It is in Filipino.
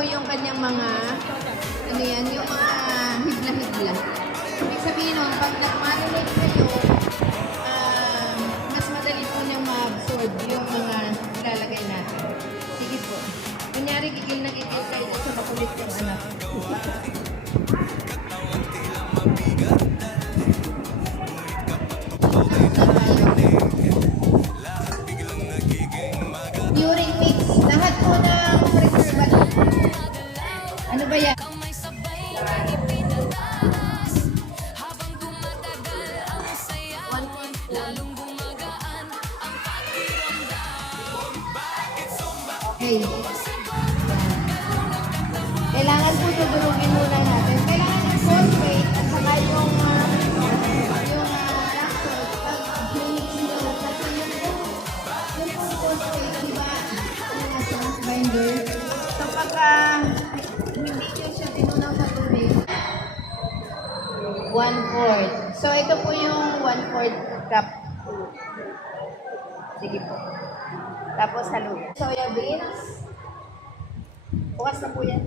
po yung kanyang mga, ano yan, yung mga hibla-hibla. Ibig sabihin nun, pag nag-marinate kayo, mas madali po niyang ma-absorb yung mga ilalagay natin. Sige po. Kunyari, gigil na gigil kayo sa makulit yung anak. During mix, lahat po ng preservative. Ano ba yan? Okay. Kailangan po tudurugin muna natin. Kailangan yung phosphate at saka yung lactose pag mix nyo. Kasi yung phosphate, di ba? Ano nasa binder? So pagka hindi nyo siya tinunaw sa tubig, 1/4. So ito po yung 1/4 cup. Sige po. Tapos haluin. Soya beans. Bukas na po yan.